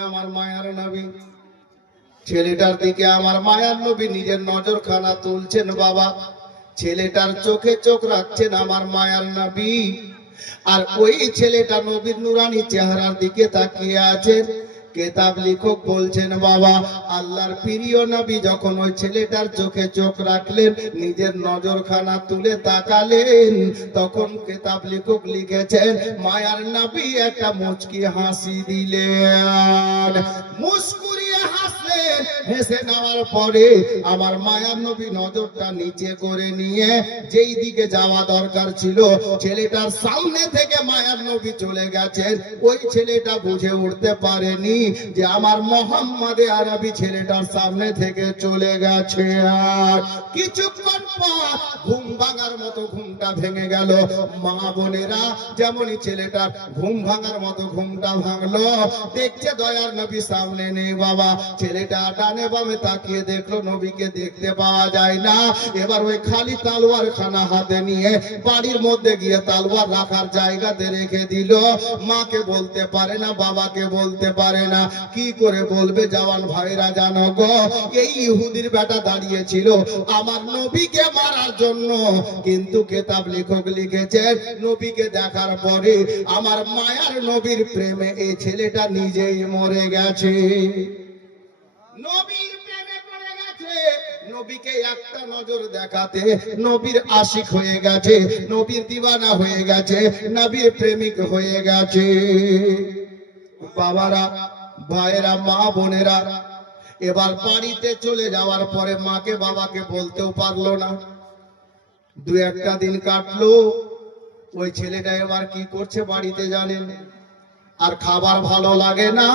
আমার মায়ার নবী। ছেলেটার দিকে আমার মায়ার নবী নিজের নজরখানা তুলছেন বাবা। ছেলেটার চোখে চোখ রাখছেন আমার মায়ার নবী। আর ওই ছেলেটা নবীর নুরানি চেহারার দিকে তাকিয়ে আছেন কেতাব লিখক বলছেন বাবা। আল্লাহর প্রিয় নবী যখন ওই ছেলেটার চোখে চোখ রাখলেন, নিজের নজরখানা তুলে তাকালেন, তখন কেতাব লিখক লিখেছেন, মায়ার নবী একটা মুচকি হাসি দিলেন। মুস্কুরিয়ে হেসে নেওয়ার পরে আমার মায়ার নবী নজরটা নিচে করে নিয়ে যেই দিকে যাওয়া দরকার ছিল, ছেলেটার সামনে থেকে মায়ার নবী চলে গেছেন। ওই ছেলেটা বুঝে উঠতে পারেনি যে আমার মোহাম্মদে আরবি ছেলেটার সামনে থেকে চলে গেছে। আর কিছুক্ষণ পর ঘুম ভাঙার মতো ঘুমটা ভেঙে গেল। মা বোনেরা যেমনই ছেলেটার ঘুম ভাঙার মতো ঘুমটা ভাঙলো, দেখছে দয়ার নবী সামনে নেই বাবা। ছেলেটা ডানে বামে তাকিয়ে দেখল, নবীকে দেখতে পাওয়া যায় না। এবার ওই খালি তালোয়ার খানা হাতে নিয়ে বাড়ির মধ্যে গিয়ে তালোয়ার রাখার জায়গাতে রেখে দিল। মাকে বলতে পারে না, বাবাকে বলতে পারে না। কি করে বলবে জওয়ান ভাইরা জানো গো? এই ইহুদির বেটা দাঁড়িয়েছিল আমার নবীকে মারার জন্য। কিন্তু কেতাব লেখক লিখেছেন, নবীকে দেখার পরে আমার মায়ার নবীর প্রেমে এই ছেলেটা নিজেই মরে গেছে। নবীর প্রেমে পড়ে গেছে। নবীকে একটা নজর দেখাতে নবীর আশিক হয়ে গেছে, নবীর দিওয়ানা হয়ে গেছে, নবীর প্রেমিক হয়ে গেছে। বাবারা, ভাইয়েরা, মা বোনেরা, এবার বাড়িতে চলে যাওয়ার পরে মাকে বাবাকে বলতেও পারল না। দু একটা দিন কাটলো, ওই ছেলেটা এবার কি করছে বাড়িতে জানেন? আর খাবার ভালো লাগে না।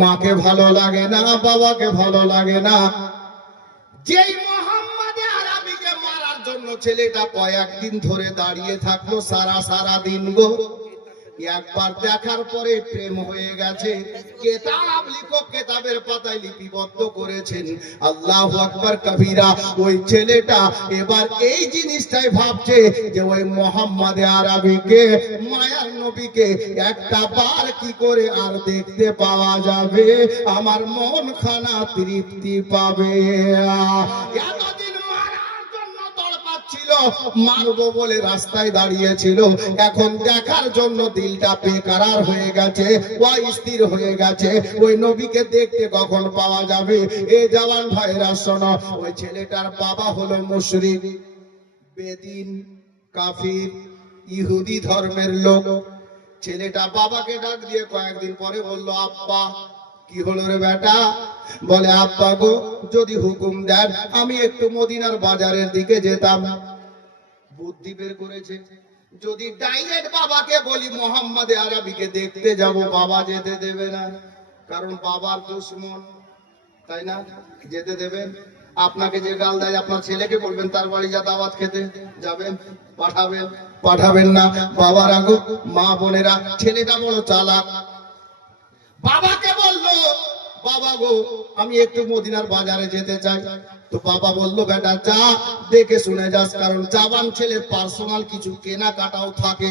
মাকে ভালো লাগে না, বাবাকে ভালো লাগে না। যেই মোহাম্মদে আরামিকে মারার জন্য ছেলেটা কয়েকদিন ধরে দাঁড়িয়ে থাকল সারা সারা দিন গো। একবার দেখার পরে প্রেম হয়ে গেছে। কেতাব লিখো, কেতাবের পাতায় লিপিবদ্ধ করেছেন। আল্লাহ আকবার কবিরা, ওই ছেলেটা এবার এই জিনিসটাই ভাবছে যে ওই মোহাম্মদ আরবিকে, মায়ার নবীকে একটা বার কি করে আর দেখতে পাওয়া যাবে? আমার মন খানা তৃপ্তি পাবে। মারবো বলে রাস্তায় দাঁড়িয়েছিল। এখন দেখার জন্য দিলটা বেকারার হয়ে গেছে অস্থির হয়ে গেছে। ওই নবীকে দেখতে কখন পাওয়া যাবে? এ জওয়ান ভাইরা ওই ছেলেটার বাবা হলো মুশরিক, বেদিন, কাফির, ইহুদি ধর্মের লোক। ছেলেটা বাবাকে ডাক দিয়ে কয়েকদিন পরে বলল, আব্বা, কি হলো রে বেটা? বলে, আব্বা গো, যদি হুকুম দেন, আমি একটু মদিনার বাজারের দিকে যেতাম। বুদ্ধি বের করেছে। যদি ডাইরেক্ট বাবাকে বলি, মোহাম্মদ আরবিকে দেখতে যাব, বাবা যেতে দেবে না। কারণ বাবার দুশ্মন, তাই না? যেতে দেবেন আপনাকে যে গাল দেয়, আপনার ছেলেকে বলবেন, তার বাড়ি যা দাওয়াত খেতে যাবেন, পাঠাবেন। পাঠাবেন না। বাবার আগো মা বোনেরা, ছেলেটা বড় চালাক। বাবাকে বলল বাবা গো, আমি একটু মদিনার বাজারে যেতে চাই। তো বাবা বলল, বেটা, যা, দেখে শুনে যাস, কারণ জাবান ছেলে পার্সোনাল কিছু কেনাকাটাও থাকে।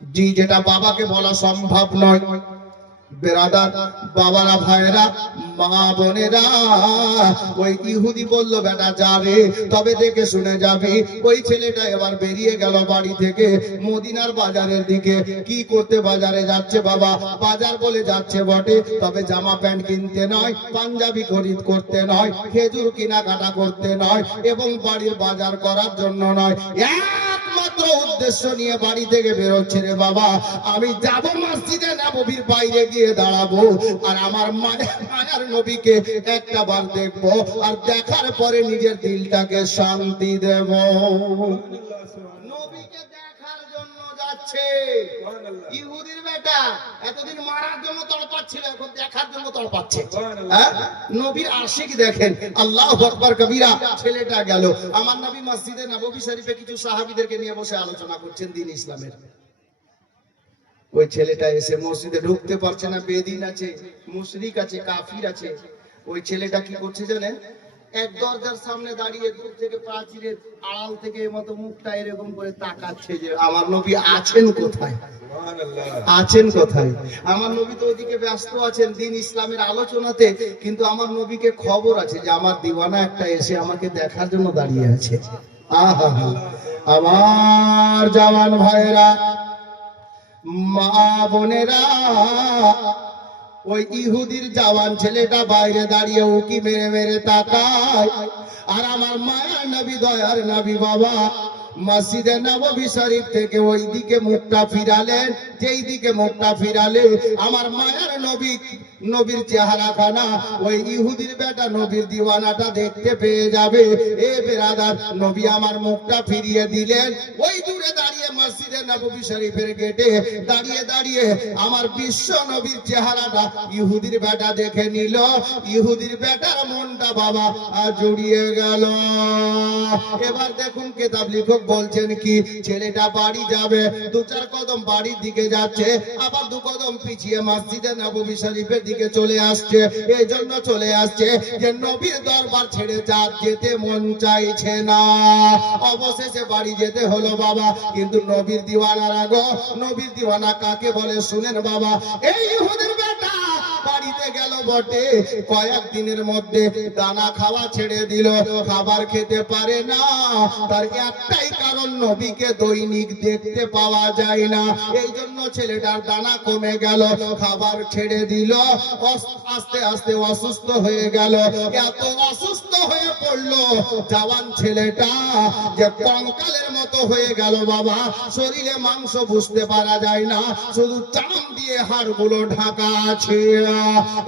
জি, যেটা বাবাকে বলা সম্ভব নয়। বেরাদার বাবারা ভাইরা মা বোনেরা, ওই ইহুদি বলল, বেটা যাবে তবে দেখে শুনে যাবি, ওই ছেলেটা এবার বেরিয়ে গেল বাড়ি থেকে মদিনার বাজারের দিকে। কি করতে বাজারে যাচ্ছে বাবা? বাজার বলে যাচ্ছে বটে, তবে জামা প্যান্ট কিনতে নয়, পাঞ্জাবি খরিদ করতে নয়, খেজুর কেনাকাটা করতে নয় এবং বাড়ির বাজার করার জন্য নয়। একমাত্র উদ্দেশ্য নিয়ে বাড়ি থেকে বেরোচ্ছে রে বাবা। আমি যাব মসজিদে নববীর বাইরে গিয়ে দাঁড়াবো। আর আমার মায়ের মায়ার নবীকে একটা বার দেখব। আর দেখার পরে নিজের দিলটাকে শান্তি দেব। নবীকে দেখার জন্য যাচ্ছে। ইহুদির বেটা এতদিন মারার জন্য তড়পাচ্ছিল এখন দেখার জন্য তড়পাচ্ছে। হ্যাঁ? নবীর আশিক দেখেন আল্লাহ আকবার কবিরা ছেলেটা গেল। আমার নবী মসজিদে নববী শরীফে কিছু সাহাবীদেরকে নিয়ে বসে আলোচনা করছেন দিন ইসলামের। ওই ছেলেটা এসে মসজিদে ঢুকতে পারছে না বেদিন আছে মুশরিক আছে কাফির আছে। ওই ছেলেটা কি করছে জানেন? এক দরজার সামনে দাঁড়িয়ে দূর থেকে প্রাচীরের আড়াল থেকে মতো মুখটা এরকম করে তাকাচ্ছে যে আমার নবী আছেন কোথায়? আছেন কোথায়? আমার নবী তো ওদিকে ব্যস্ত আছেন দিন ইসলামের আলোচনাতে কিন্তু আমার নবীকে খবর আছে যে আমার দিওয়ানা একটা এসে আমাকে দেখার জন্য দাঁড়িয়ে আছে। আহা আমার জওয়ান ভাইরা মা বোনেরা, ওই ইহুদির জওয়ান ছেলেটা বাইরে দাঁড়িয়ে উকি মেরে মেরে তাকায়। আর আমার মায়ার নবী, দয়ার নবী বাবা মসজিদে নববী শরীফ থেকে ওই দিকে মুখটা ফিরালেন যেই দিকে মুখটা ফিরালে আমার মায়ার নবী, নবীর চেহারা খানা ওই ইহুদির বেটা নবীর দিওয়ানাটা দেখতে পেয়ে যাবে। এ বেরাদার, নবী আমার মুখটা ফিরিয়ে দিলেন। ওই দূরে দাঁড়িয়ে মসজিদে নববী শরীফের গেটে দাঁড়িয়ে দাঁড়িয়ে আমার বিশ্ব নবীর চেহারাটা ইহুদির বেটা দেখে নিল। ইহুদির বেটার মনটা বাবা আর জড়িয়ে গেল। এবার দেখুন কেতাব লেখক বলছেন কি, ছেলেটা বাড়ি যাবে, দু চার কদম বাড়ির দিকে যাচ্ছে, আবার দু কদম পিছিয়ে মসজিদে নববী শরীফের দিকে চলে আসছে এই জন্য চলে আসছে যে নবীর দরবার ছেড়ে যা যেতে মন চাইছে না। অবশেষে বাড়ি যেতে হলো বাবা, কিন্তু নবীর দিওয়ানার আগো নবীর দিওয়ানা কাকে বলে শুনেন বাবা? এই ইহুদের বেটা বাড়িতে গেল বটে। কয়েক দিনের মধ্যে দানা খাওয়া ছেড়ে দিল। খাবার খেতে পারে না। তার একটাই কারণ, নবীকে দৈনিক দেখতে পাওয়া যায় না। এই জন্য ছেলেটার দানা কমে গেল, খাবার ছেড়ে দিল। আস্তে আস্তে অসুস্থ হয়ে গেল। এত অসুস্থ হয়ে পড়ল জওয়ান ছেলেটা যে কঙ্কালের মতো হয়ে গেল বাবা। শরীরে মাংস বুঝতে পারা যায় না। শুধু চাম দিয়ে হাড়গুলো ঢাকা আছে।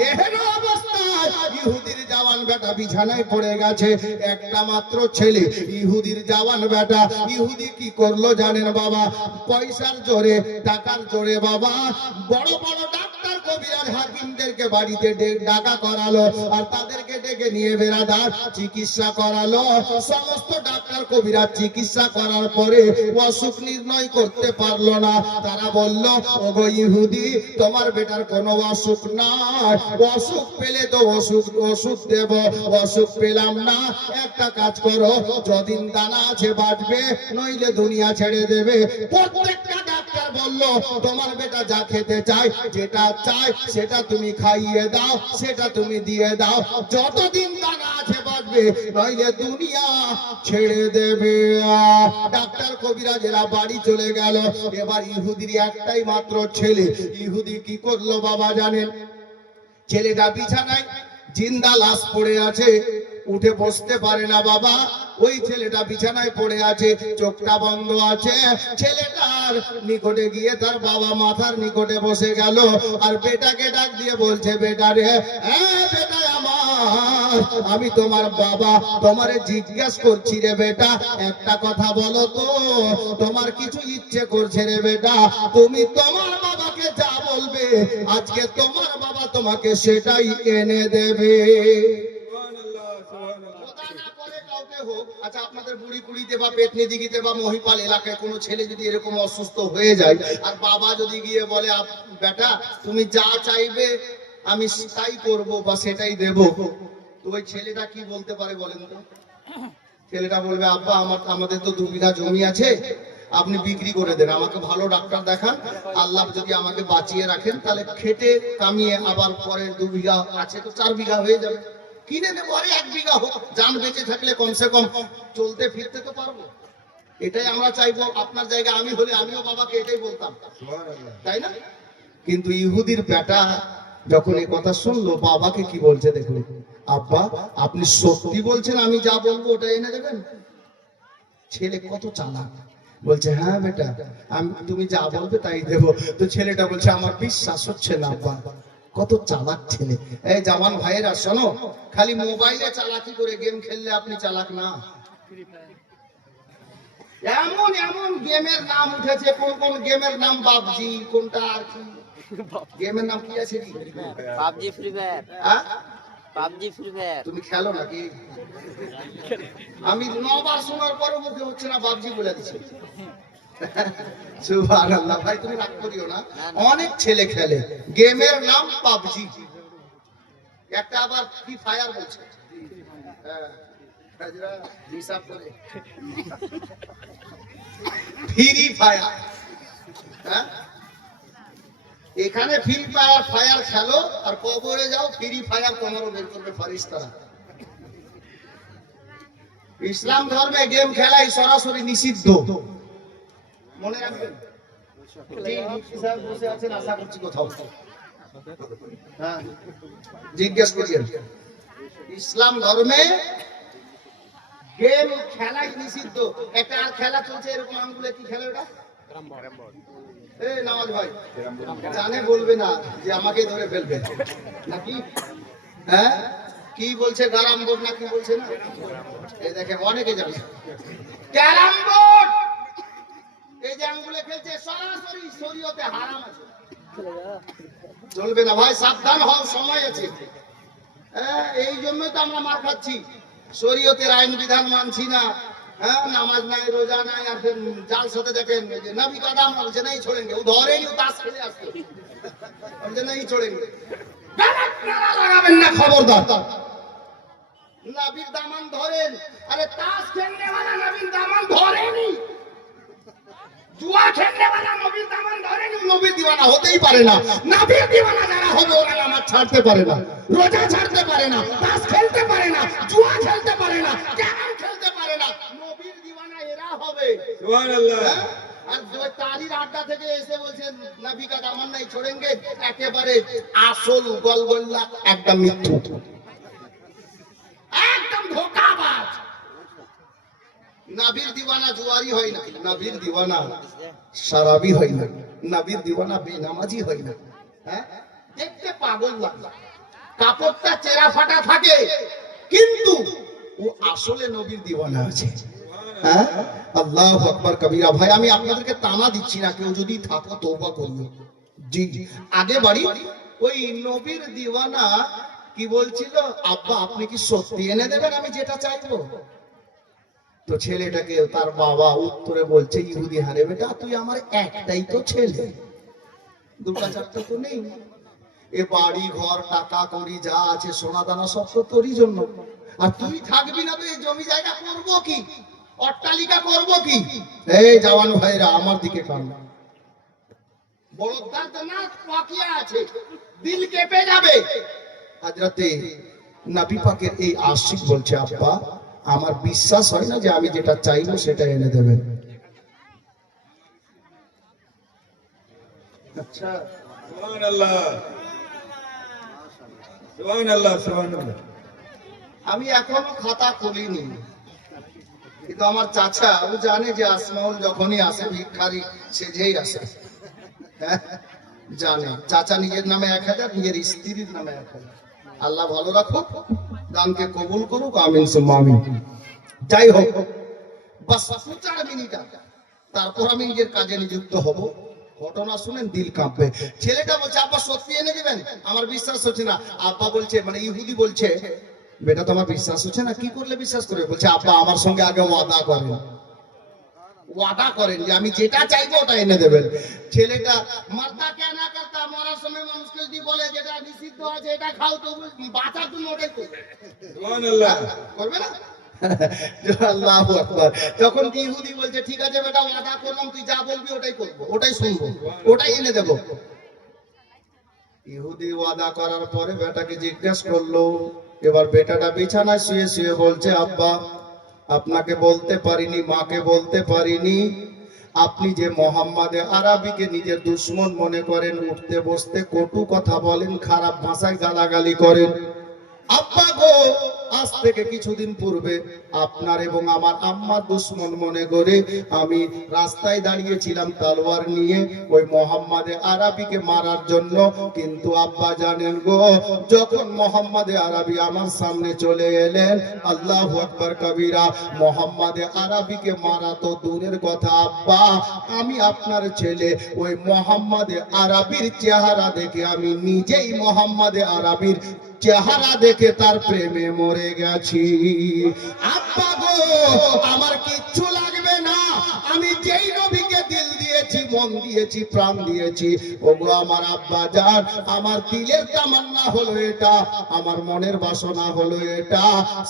এহেন অবস্থায় ইহুদির জওয়ান বেটা বিছানায় পড়ে গেছে। একটা মাত্র ছেলে, ইহুদির জওয়ান বেটা। ইহুদি কি করল জানেন বাবা? পয়সার জোরে, টাকার জোরে বাবা, বড় বড় ডাক্তার কবিরাজ হাকিমদেরকে বাড়িতে ডাকা করালো আর তাদেরকে ডেকে নিয়ে বেড়াদার চিকিৎসা করালো। সমস্ত ডাক্তার চিকিৎসা করার পরে অসুখ নির্ণয় করতে পারল না। তারা বলল, ওগো ইহুদি, তোমার বেটার কোনো অসুখ নাই। অসুখ পেলে তো অসুখ, ওষুধ দেব, অসুখ পেলাম না। একটা কাজ করো, যদিন দানা আছে বাঁচবে, নইলে দুনিয়া ছেড়ে দেবে। প্রত্যেকটা বলল, তোমার বেটা যা খেতে চায়, যেটা চায়, সেটা তুমি খাইয়ে দাও, সেটা তুমি দিয়ে দাও। যতদিন বাঁচবে, নইলে দুনিয়া ছেড়ে দেবে। ডাক্তার বাড়ি চলে গেল। এবার ইহুদির একটাই মাত্র ছেলে। ইহুদি কি করল বাবা জানেন? ছেলেটা বিছানায় জিন্দা লাশ পড়ে আছে। উঠে বসতে পারে না বাবা। ওই ছেলেটা বিছানায় পড়ে আছে। চোখটা বন্ধ আছে। ছেলেটার নিকটে গিয়ে তার বাবা মাথার নিকটে বসে গেল। আর বেটাকে ডাক দিয়ে বলছে, বেটা রে বেটা আমার, আমি তোমার বাবা, তোমারে জিজ্ঞেস করছি রে বেটা, একটা কথা বলো তো, তোমার কিছু ইচ্ছে করছে রে বেটা, তুমি তোমার বাবাকে যা বলবে, আজকে তোমার বাবা তোমাকে সেটাই এনে দেবে। হোক, আচ্ছা আপনাদের বুড়ি বা পেটনি দিঘিতে বা মহিপাল এলাকায় কোনো ছেলে যদি এরকম অসুস্থ হয়ে যায় আর বাবা যদি গিয়ে বলে বেটা তুমি যা চাইবে আমি তাই করব বা সেটাই দেব। তো ওই ছেলেটা কি বলতে পারে বলেন তো? ছেলেটা বলবে আব্বা আমার আমাদের তো দু বিঘা জমি আছে আপনি বিক্রি করে দেন আমাকে ভালো ডাক্তার দেখান আল্লাহ যদি আমাকে বাঁচিয়ে রাখেন তাহলে খেটে কামিয়ে আবার পরে দু বিঘা আছে তো চার বিঘা হয়ে যাবে। কিনে নেব আরে এক বিঘা হোক, যান বেঁচে থাকলে কমসে কম চলতে ফিরতে তো পারব। এটাই আমরা চাইব, আপনার জায়গায় আমি হলে আমিও বাবাকে এটাই বলতাম। তাই না? কিন্তু ইহুদির বেটা যখন এই কথা শুনলো, বাবাকে কি বলছে দেখুন। আব্বা, আপনি সত্যি বলছেন, আমি যা বলব ওটা এনে দেবেন? ছেলে কত চালাক। বলছে হ্যাঁ বেটা, আমি তুমি যা বলবে তাই দেবো। তো ছেলেটা বলছে, আমার বিশ্বাস হচ্ছে না, আব্বা। কত চালাক ছেলে। এই জামান ভাইয়েরা শোনো খালি মোবাইলে চালাকি করে গেম খেললে আপনি চালাক না। এমন এমন গেমের নাম উঠেছে কোন কোন গেমের নাম বাবজি কোনটা আর কি? গেমের নাম কি আছে? PUBG Free Fire. হ্যাঁ? PUBG Free Fire. তুমি খেলো নাকি? আমি নবার শোনার মুখে হচ্ছে না বাবজি বলে দিচ্ছি। সুবহানাল্লাহ। ভাই তুমি রাগ করিও না। অনেক ছেলে খেলে। গেমের নাম পাবজি। একটা আবার ফ্রি ফায়ার বলছে। হ্যাঁ, হাজরা হিসাব করে। ফ্রি ফায়ার হ্যাঁ? এখানে ফ্রি ফায়ার ফায়ার খেলো আর কবরে যাও ফ্রি ফায়ার তোমারও বের করবে ফারিস্তারা ইসলাম ধর্মে গেম খেলাই সরাসরি নিষিদ্ধ। মনে রাখবেন। হ্যাঁ ইসলাম ধর্মে গেম খেলাই নিষিদ্ধ। একটা আর খেলা চলছে, এরকম আঙ্গুলে কি খেলে ওটা? নামাজ ভাই, জানে বলবে না যে আমাকে ধরে ফেলবে। নাকি? হ্যাঁ? কি বলছে, গারাম বোর্ড না কি বলছে না? দেখে অনেকে যাবে ক্যারাম বোর্ড! এই যে আঙ্গুলে খেলছে, সরাসরি শরীয়তে হারাম আছে। চলবে না ভাই, সাবধান হও সময় আছে। হ্যাঁ, এই জন্য তো আমরা মার খাচ্ছি। শরীয়তের আইন বিধান মানছি না। হ্যাঁ নামাজ নাই, রোজা নাই, আর জাল সাথে দেখেন যে নবী কাদাম না বলছে ও ধরে ও তাস খেলে আসতো নাই ছোড়েঙ্গে নবীর দামান ধরেন। আরে তাস খেলনে वाला নবীর জুয়া वाला নবীর দামান ধরেনি ও নবীর দিওয়ানা হতেই পারে না। নবীর দিওয়ানা যারা হবে ওরা নামাজ ছাড়তে পারে না রোজা ছাড়তে পারে না তাস খেলতে পারে না জুয়া খেলতে পারে না ক্যারাম খেলতে পারে না। নবীর দিওয়ানা এরা হবে। হ্যাঁ? আর যে আড্ডা থেকে এসে বলছেন নবী কা দামান নাই ছোড়েঙ্গে। একেবারে আসল গলগল্লা মিথ্যু। একদম ধোকাবাজ। নাবির দিওয়ানা জুয়ারি হয় না নাবির দিওয়ানা সারাবি হয় না নাবির দিওয়ানা বেনামাজি হয় না হ্যাঁ? দেখতে পাগল কাপড়টা চেরা ফাটা থাকে, কিন্তু ও আসলে নবীর দিওয়ানা আছে হ্যাঁ? আল্লাহ কবিরা, ভাই, আমি আপনাদেরকে তানা দিচ্ছি না, কেউ যদি থাকো তৌবা করিও। জি জি। আগে বাড়ি, ওই নবীর দিওয়ানা কি বলছিল, আব্বা, আপনি কি সত্যি এনে দেবেন আমি যেটা চাইব? তো ছেলেটাকে তার বাবা উত্তরে বলছে, ইহুদি হারে বেটা, তুই আমার একটাই তো ছেলে। দুটা চারটা তো নেই। এ বাড়ি, ঘর, টাকা করি যা আছে সোনা দানা সব তো তোরই জন্য। আর তুই থাকবি না তো এই জমি জায়গা করব কি? অট্টালিকা করব কি? এই জওয়ান ভাইরা আমার দিকে কান বড় দর্দ না পাকিয়া আছে, দিল কেঁপে যাবে। হাজরাতে নবী পাকের এই আশিক বলছে, আব্বা আমার বিশ্বাস হয় না যে আমি যেটা চাইব সেটা এনে দেবেন। আচ্ছা আমি এখনও খাতা খুলিনি কিন্তু আমার চাচা ও জানে যে আসমাউল যখনই আসে ভিক্ষারি সেজেই আসে। হ্যাঁ? জানে। চাচা নিজের নামে এক হাজার নিজের স্ত্রীর নামে এক হাজার। আল্লাহ ভালো রাখুক। দানকে কবুল করুক, আমিন সুম্মা আমিন। যাই হোক, বাস চার মিনিট। তারপর আমি নিজের কাজে নিযুক্ত হব। ঘটনা শুনেন, দিল কাঁপবে। ছেলেটা বলছে, আব্বা, সত্যি এনে দেবেন? আমার বিশ্বাস হচ্ছে না। আব্বা বলছে মানে ইহুদি বলছে, বেটা, তোমার বিশ্বাস হচ্ছে না? কি করলে বিশ্বাস করবে? বলছে, আব্বা, আমার সঙ্গে আগে ওয়াদা করেন। ওয়াদা করেন যে আমি যেটা চাইব ওটা এনে দেবেন। ছেলেটা মার্দা কেন করতা? মরার সময় মানুষকে যদি বলে যেটা নিষিদ্ধ আছে এটা খাও তো বাঁচার জন্য ওটাই করবে। করবে না? আল্লাহু আকবার। তখন ইহুদি বলছে ঠিক আছে বেটা ওয়াদা করলাম তুই যা বলবি ওটাই করব ওটাই শুনব ওটাই এনে দেবো। ইহুদি ওয়াদা করার পরে বেটাকে জিজ্ঞেস করল এবার বেটাটা বিছানায় শুয়ে শুয়ে বলছে আব্বা আপনাকে বলতে পারিনি, মাকে বলতে পারিনি। আপনি যে মোহাম্মদে আরবিকে নিজের দুশ্মন মনে করেন, উঠতে বসতে কটু কথা বলেন, খারাপ ভাষায় গালাগালি করেন। আব্বা গো, আজ থেকে কিছুদিন পূর্বে আপনার এবং আমার আম্মার দুশ্মন মনে করে আমি রাস্তায় দাঁড়িয়েছিলাম তালোয়ার নিয়ে ওই মোহাম্মদে আরবিকে মারার জন্য। কিন্তু আব্বা জানেন গো, যখন মোহাম্মদে আরবি আমার সামনে চলে এলেন, আল্লাহ আকবর কবিরা, মোহাম্মদে আরবিকে মারা তো দূরের কথা আব্বা, আমি আপনার ছেলে, ওই মোহাম্মদে আরবির চেহারা দেখে আমি নিজেই মোহাম্মদে আরবির চেহারা দেখে তার প্রেমে মরে গেছি। আমার কিচ্ছু লাগবে না। আমি যেই নবীকে দিল দিয়েছি, মন দিয়েছি, প্রাণ দিয়েছি। ওগো আমার আব্বা যান, আমার দিলের তামান্না হলো এটা, আমার মনের বাসনা হলো এটা।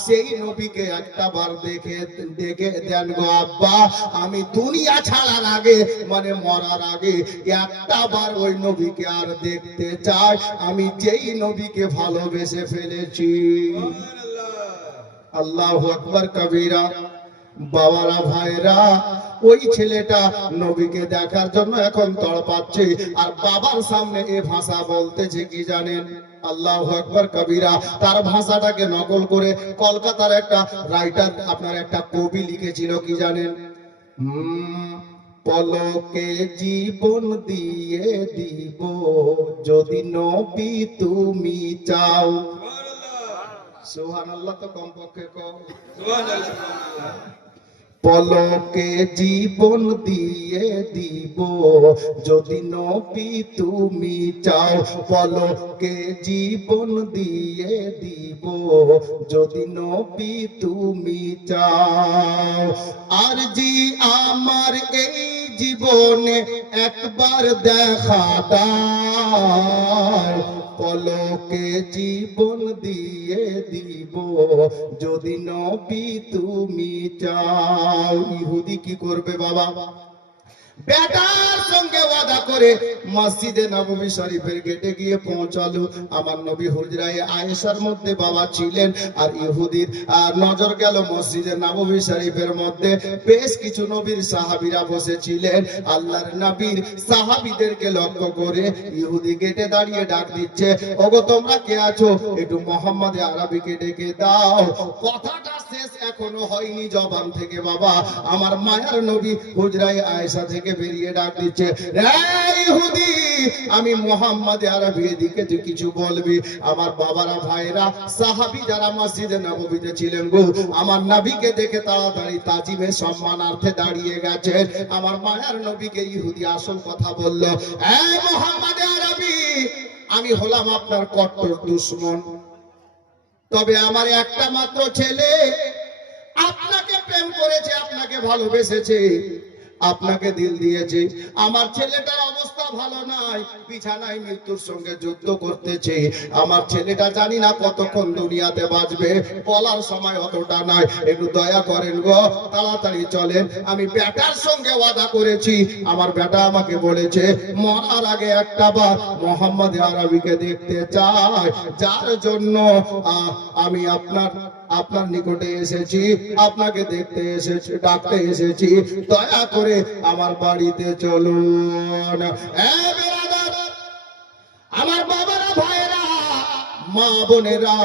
সেই নবীকে একটা বার দেখে দেখে দেন গো আব্বা, আমি দুনিয়া ছাড়ার আগে মানে মরার আগে, একটা বার ওই নবীকে আর দেখতে চাই। আমি যেই নবীকে ভালোবেসে ফেলেছি। আল্লাহ আকবর কবিরা। বাবারা, ভাইরা, ওই ছেলেটা নবীকে দেখার জন্য এখন তড়পাচ্ছে আর বাবার সামনে এ ভাষা বলতেছে কি জানেন? আল্লাহ আকবর কবিরা, তার ভাষাটাকে নকল করে কলকাতার একটা রাইটার, আপনার একটা কবি লিখেছিল কি জানেন? পলকে জীবন দিয়ে দিব, যদি নবী তুমি চাও। সুহান আল্লাহ তো কমপক্ষে পলকে জীবন দিয়ে দিব যদি নবী তুমি চাও পলকে জীবন দিয়ে দিব যদি নবী তুমি চাও। আর জি আমার এই জীবনে একবার দেখা দাও পলকে জীবন দিয়ে দিব। যদি নবী তুমি চাও ইহুদি কি করবে বাবা? বেটার সঙ্গে ওয়াদা করে মসজিদে নবমী শরীফের গেটে গিয়ে পৌঁছালো। আমার নবী হুজরায় আয়েশার মধ্যে বাবা ছিলেন আর ইহুদির, আর নজর গেল মসজিদে নবমী শরীফের মধ্যে। বেশ কিছু নবীর সাহাবীরা বসেছিলেন। আল্লাহর নবীর সাহাবীদেরকে লক্ষ্য করে ইহুদি গেটে দাঁড়িয়ে ডাক দিচ্ছে, ওগো, তোমরা কে আছো? একটু মোহাম্মদে আরবিকে ডেকে দাও। কথাটা শেষ এখনও হয়নি জবান থেকে, বাবা, আমার মায়ার নবী হুজরাই আয়েশা থেকে বেরিয়ে ডাক দিচ্ছে আমি মোহাম্মদ আরবি এদিকে তুই কিছু বলবি? আমার বাবারা ভাইরা সাহাবি যারা মসজিদে নববীতে ছিলেন গো, আমার নবীকে দেখে তাড়াতাড়ি তাজিমে সম্মানার্থে দাঁড়িয়ে গেছেন আমার মায়ার নবীকে ইহুদি আসল কথা বলল মোহাম্মদ আরবি, আমি হলাম আপনার কট্টর দুশ্মন। তবে আমার একটা মাত্র ছেলে, আপনাকে প্রেম করেছে, আপনাকে ভালোবেসেছে। আপনাকে দিল দিয়েছে। আমার ছেলেটার অবস্থা ভালো নাই, বিছানায় মৃত্যুর সঙ্গে যুদ্ধ করতেছে। আমার ছেলেটা জানি না কতক্ষণ দুনিয়াতে বাঁচবে, বলার সময় অতটা নাই। একটু দয়া করেন গো, তাড়াতাড়ি চলেন। আমি বেটার সঙ্গে ওয়াদা করেছি। আমার বেটা আমাকে বলেছে, মরার আগে একটা বার মোহাম্মদ আরবিকে দেখতে চাই। যার জন্য আমি আপনার আপনার নিকটে এসেছি, আপনাকে দেখতে এসেছি, ডাকতে এসেছি। দয়া করে আমার বাড়িতে চলুন। আমার বাবারা ভাইরা মা বোনেরা,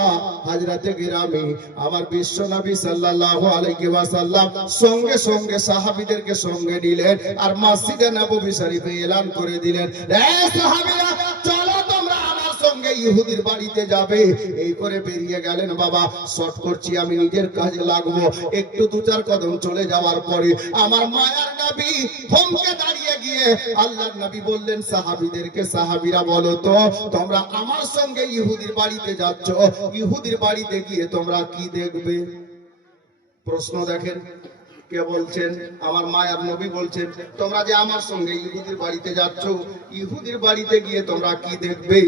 হাজরাতে গিরামি, আমার বিশ্ব নবী সাল্লাল্লাহু আলাইহি ওয়াসাল্লাম সঙ্গে সঙ্গে সাহাবিদেরকে সঙ্গে নিলেন আর মসজিদে নববী শরীফে এলান করে দিলেন। রে সাহাবীরা ইহুদির বাড়িতে যাবে। এই করে বেরিয়ে গেলেন, বাবা শর্ট করছি, আমি নিজের কাজে লাগবো। একটু দু চার কদম চলে যাওয়ার পরে আমার মায়ার নবী থমকে দাঁড়িয়ে গিয়ে আল্লাহর নবী বললেন, সাহাবীদেরকে সাহাবীরা বলো তো, তোমরা আমার সঙ্গে ইহুদির বাড়িতে যাচ্ছ। ইহুদির বাড়িতে গিয়ে তোমরা কি দেখবে? প্রশ্ন দেখেন, কে বলছেন? আমার মায়ার নবী বলছেন, তোমরা যে আমার সঙ্গে ইহুদির বাড়িতে যাচ্ছ, ইহুদির বাড়িতে গিয়ে তোমরা কি দেখবে?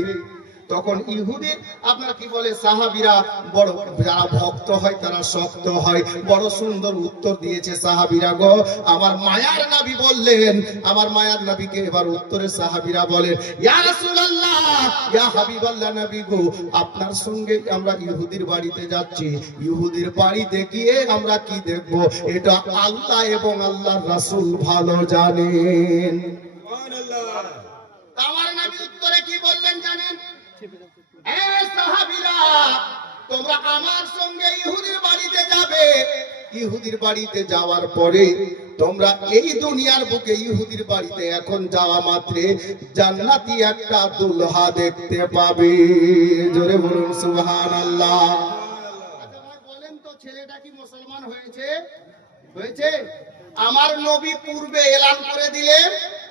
তখন ইহুদির আপনার কি বলে, সাহাবিরা বড়, যারা ভক্ত হয় তারা শক্ত হয়। বড় সুন্দর উত্তর দিয়েছে সাহাবিরা গো। আমার মায়ার নবী বললেন, আমার মায়ার নবীকে এবার উত্তরে সাহাবিরা বলেন আপনার সঙ্গে আমরা ইহুদির বাড়িতে যাচ্ছি। ইহুদির বাড়িতে গিয়ে আমরা কি দেখব? এটা আল্লাহ এবং আল্লাহর রাসূল ভালো জানেন। আমার তোমরা আমার সঙ্গে ইহুদির বাড়িতে যাবে। ইহুদির বাড়িতে যাওয়ার পরে তোমরা এই দুনিয়ার বুকে ইহুদির বাড়িতে এখন যাওয়া মাত্রে জান্নাতি একটা দুলহা দেখতে পাবে। জোরে বলুন, সুবহানাল্লাহ। আচ্ছা বলেন তো, ছেলেটা কি মুসলমান হয়েছে? হয়েছে? আমার নবী পূর্বে এলান করে দিলেন,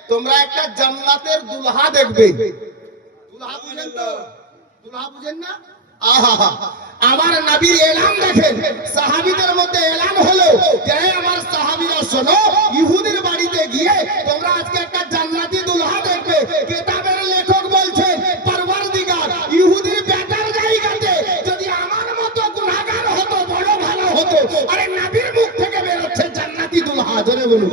তোমরা একটা জান্নাতের দুলহা দেখবে। দুলহা তো? দুলহা বুঝেন না? আহা আমার নবীর এলান দেখেন সাহাবীদের মধ্যে এলান হলো যে আমার সাহাবীরা শোনো ইহুদির বাড়িতে গিয়ে তোমরা আজকে একটা জান্নাতি দুলহা দেখবে। কিতাবের লেখক বলছে পরওয়ারদিগার ইহুদির বেটার জায়গাতে যদি আমার মতো গুনাহগার হতো বড় ভালো হতো। আরে নবীর মুখ থেকে বের হচ্ছে জান্নাতি দুলহা জোরে বলুন।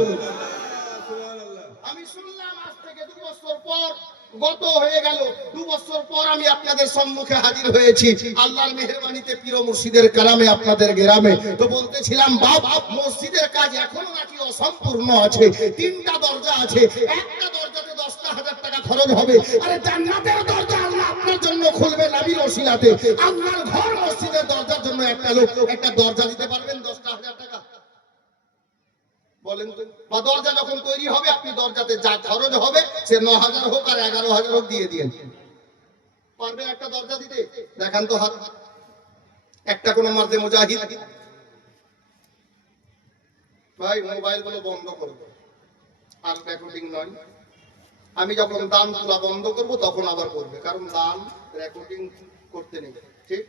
আমি শুনলাম আজ থেকে দু বছর পর গত হয়ে গেল দু বছর পর আমি আপনাদের সম্মুখে হাজির হয়েছি। আল্লাহর মেহরবানিতে পীর মুর্শিদের কালামে আপনাদের গ্রামে। তো বলতেছিলাম, বাপ, মসজিদের কাজ এখনও নাকি অসম্পূর্ণ আছে। তিনটা দরজা আছে। একটা দরজাতে দশটা হাজার টাকা খরচ হবে। আরে জান্নাতের দরজা আল্লাহ আপনার জন্য খুলবে নাবির ওসিলাতে আল্লাহর ঘর মসজিদের দরজার জন্য একটা লোক, একটা দরজা দিতে পারবেন বলেন তো? বা দরজা যখন তৈরি হবে, আপনি দরজাতে যা খরচ হবে, সে ন হাজার হোক আর এগারো হাজার হোক দিয়ে দিয়েন। পারবে একটা দরজা দিতে? দেখান তো হাত। একটা কোনো মার্দে মুজাহিদ? ভাই মোবাইলগুলো বন্ধ করব আর রেকর্ডিং নয়। আমি যখন দান তোলা বন্ধ করব, তখন আবার করবে, কারণ দান রেকর্ডিং করতে নেই। ঠিক?